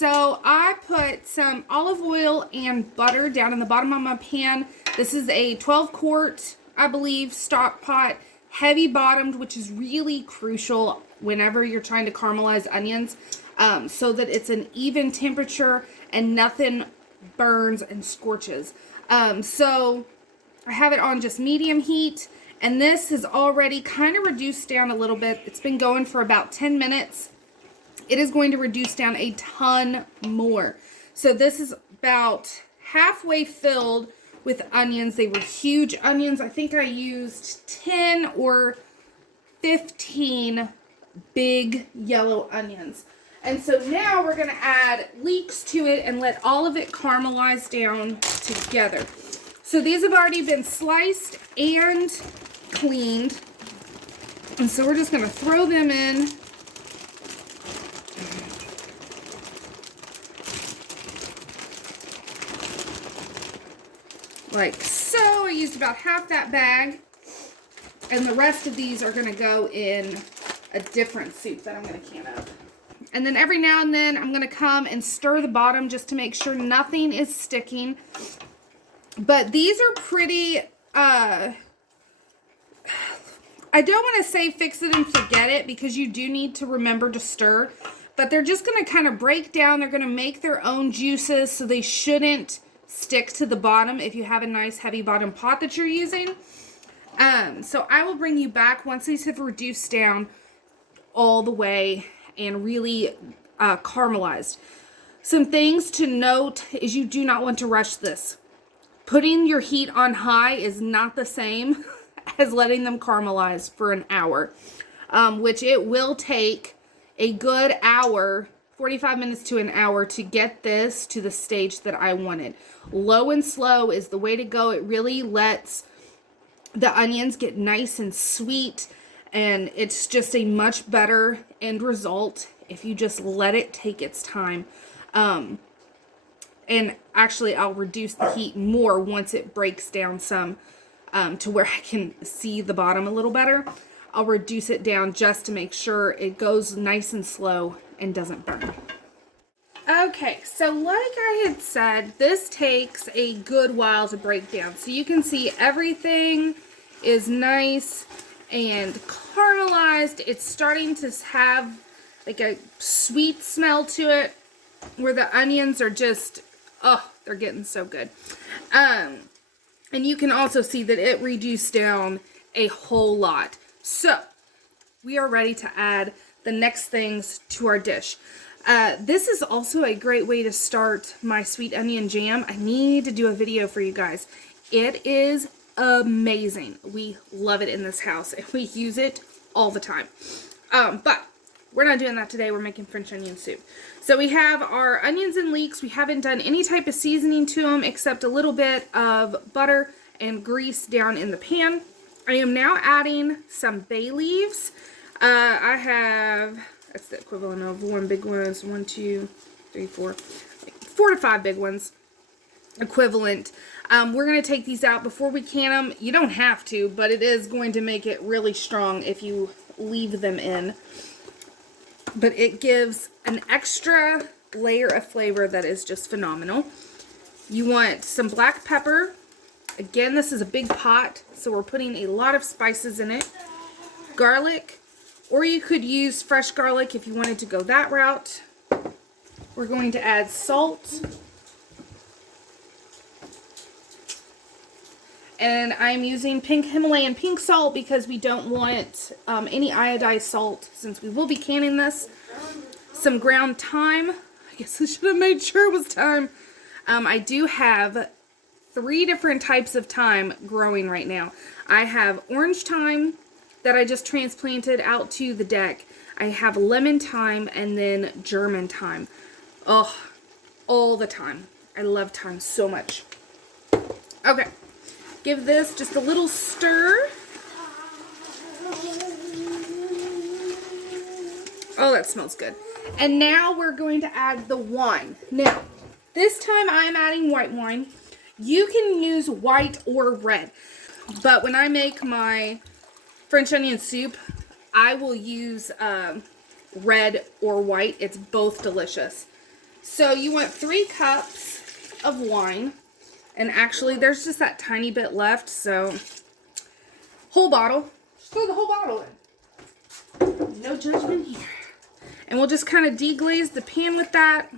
so I put some olive oil and butter down in the bottom of my pan. This is a 12 quart, I believe, stock pot, heavy bottomed, which is really crucial whenever you're trying to caramelize onions, so that it's an even temperature and nothing burns and scorches. So I have it on just medium heat, and this is already kind of reduced down a little bit. It's been going for about 10 minutes. It is going to reduce down a ton more. So this is about halfway filled with onions. They were huge onions. I think I used 10 or 15 big yellow onions. And so now we're going to add leeks to it and let all of it caramelize down together. So these have already been sliced and cleaned. And so we're just going to throw them in. Like so. I used about half that bag. And the rest of these are going to go in a different soup that I'm going to can up. And then every now and then I'm going to come and stir the bottom just to make sure nothing is sticking. But these are pretty, I don't want to say fix it and forget it, because you do need to remember to stir. But they're just going to kind of break down. They're going to make their own juices, so they shouldn't stick to the bottom if you have a nice heavy bottom pot that you're using. So I will bring you back once these have reduced down all the way and really caramelized. Some things to note is you do not want to rush this. Putting your heat on high is not the same as letting them caramelize for an hour, which it will take a good hour, 45 minutes to an hour, to get this to the stage that I wanted. Low and slow is the way to go. It really lets the onions get nice and sweet, and it's just a much better end result if you just let it take its time. And actually, I'll reduce the heat more once it breaks down some, to where I can see the bottom a little better. I'll reduce it down just to make sure it goes nice and slow and doesn't burn. Okay, so like I had said, this takes a good while to break down. So you can see everything is nice and caramelized. It's starting to have like a sweet smell to it, where the onions are just, oh, they're getting so good. And you can also see that it reduced down a whole lot. So we are ready to add the next things to our dish. This is also a great way to start my sweet onion jam. I need to do a video for you guys. It is amazing. We love it in this house, and we use it all the time. But we're not doing that today. We're making French onion soup. So we have our onions and leeks. We haven't done any type of seasoning to them except a little bit of butter and grease down in the pan. I am now adding some bay leaves. I have, that's the equivalent of one big one. 1, 2, 3, 4, 4 to 5 big ones equivalent. We're going to take these out before we can them. You don't have to, but it is going to make it really strong if you leave them in. But it gives an extra layer of flavor that is just phenomenal. You want some black pepper. Again, this is a big pot, so we're putting a lot of spices in it. Garlic, or you could use fresh garlic if you wanted to go that route. We're going to add salt. And I'm using pink Himalayan pink salt because we don't want any iodized salt, since we will be canning this. Some ground thyme. I guess I should have made sure it was thyme. I do have 3 different types of thyme growing right now. I have orange thyme that I just transplanted out to the deck. I have lemon thyme, and then German thyme. Oh, all the time. I love thyme so much. Okay. Give this just a little stir. Oh, that smells good. And now we're going to add the wine. Now, this time I'm adding white wine. You can use white or red. But when I make my French onion soup, I will use red or white. It's both delicious. So you want 3 cups of wine. And actually, there's just that tiny bit left, so whole bottle. Just throw the whole bottle in. No judgment here. And we'll just kind of deglaze the pan with that.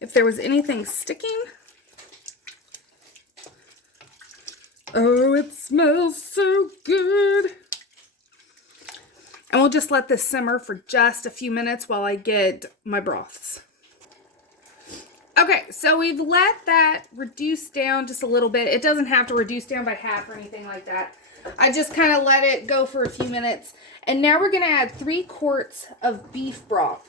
If there was anything sticking. Oh, it smells so good. And we'll just let this simmer for just a few minutes while I get my broths. Okay, so we've let that reduce down just a little bit. It doesn't have to reduce down by half or anything like that. I just kind of let it go for a few minutes. And now we're going to add 3 quarts of beef broth.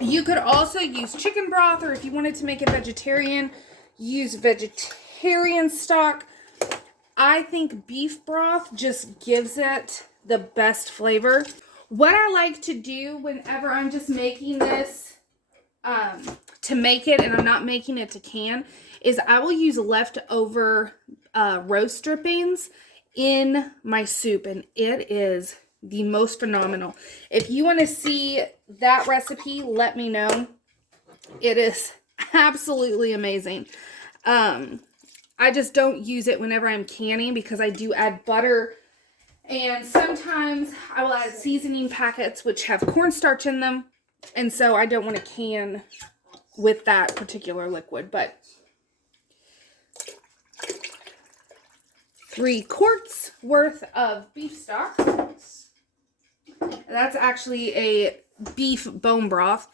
You could also use chicken broth, or if you wanted to make it vegetarian, use vegetarian stock. I think beef broth just gives it the best flavor. What I like to do whenever I'm just making this to make it and I'm not making it to can is I will use leftover roast drippings in my soup, and it is the most phenomenal. If you want to see that recipe, let me know. It is absolutely amazing. I just don't use it whenever I'm canning because I do add butter, and sometimes I will add seasoning packets which have cornstarch in them, and so I don't want to can with that particular liquid. But 3 quarts worth of beef stock. That's actually a beef bone broth.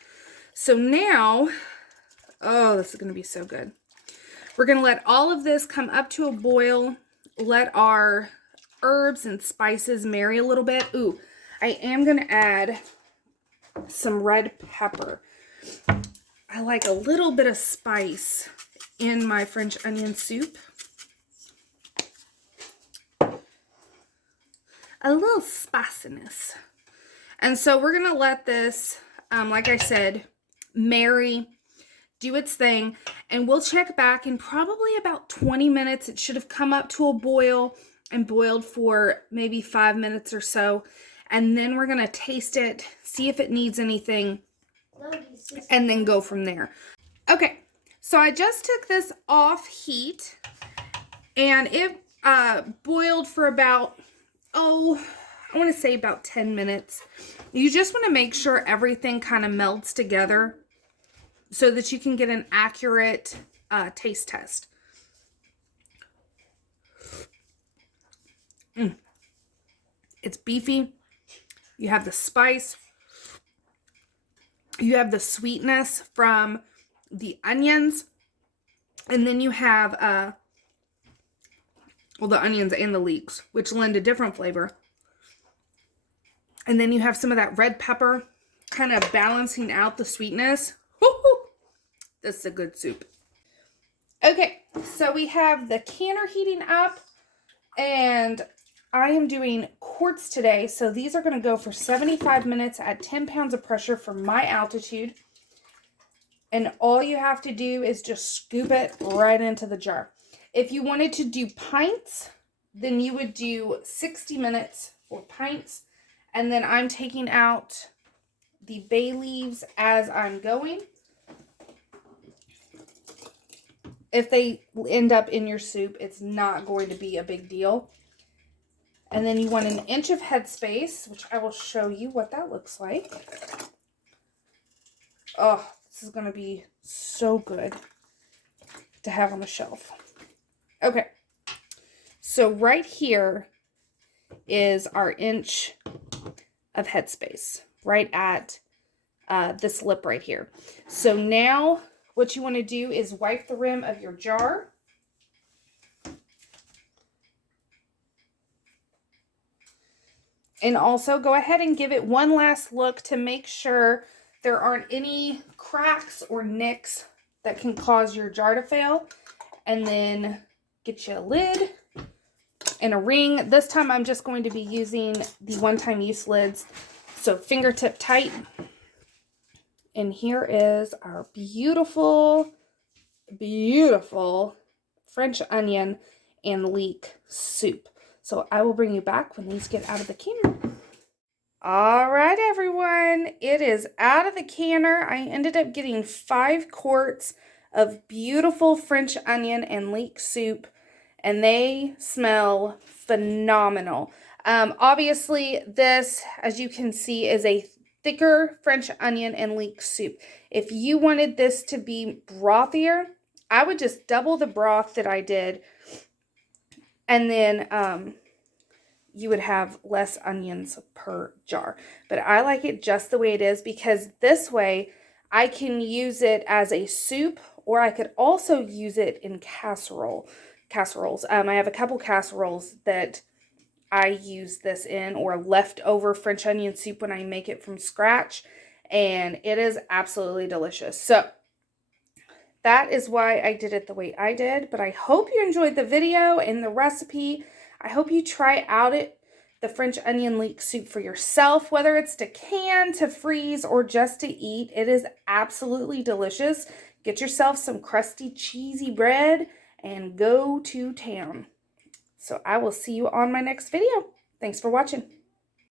So now, oh, this is going to be so good. We're going to let all of this come up to a boil. Let our herbs and spices marry a little bit. Ooh, I am going to add some red pepper. I like a little bit of spice in my French onion soup. A little spiciness. And so we're going to let this, like I said, marry, do its thing, and we'll check back in probably about 20 minutes. It should have come up to a boil and boiled for maybe 5 minutes or so. And then we're going to taste it, see if it needs anything, and then go from there. Okay, so I just took this off heat, and it boiled for about, I want to say about 10 minutes. You just want to make sure everything kind of melts together so that you can get an accurate taste test. It's beefy. You have the spice. You have the sweetness from the onions. And then you have, well, the onions and the leeks, which lend a different flavor. And then you have some of that red pepper kind of balancing out the sweetness. Woo-hoo! This is a good soup. Okay, so we have the canner heating up, and I am doing quarts today. So these are going to go for 75 minutes at 10 pounds of pressure for my altitude. And all you have to do is just scoop it right into the jar. If you wanted to do pints, then you would do 60 minutes for pints. And then I'm taking out the bay leaves as I'm going. If they end up in your soup, it's not going to be a big deal. And then you want 1 inch of headspace, which I will show you what that looks like. Oh, this is going to be so good to have on the shelf. Okay, so right here is our inch of headspace, right at this lip right here. So now what you want to do is wipe the rim of your jar. And also go ahead and give it one last look to make sure there aren't any cracks or nicks that can cause your jar to fail. And then get you a lid and a ring. This time I'm just going to be using the one-time use lids, so fingertip tight. And here is our beautiful, beautiful French onion and leek soup. So I will bring you back when these get out of the can. All right, everyone, it is out of the canner. I ended up getting 5 quarts of beautiful French onion and leek soup, and they smell phenomenal. Obviously, this, as you can see, is a thicker French onion and leek soup. If you wanted this to be brothier, I would just double the broth that I did, and then you would have less onions per jar. But I like it just the way it is, because this way I can use it as a soup, or I could also use it in casseroles. I have a couple casseroles that I use this in, or leftover French onion soup when I make it from scratch, and it is absolutely delicious. So that is why I did it the way I did, but I hope you enjoyed the video and the recipe. I hope you try out the French onion leek soup for yourself, whether it's to can, to freeze, or just to eat. It is absolutely delicious. Get yourself some crusty, cheesy bread and go to town. So I will see you on my next video. Thanks for watching.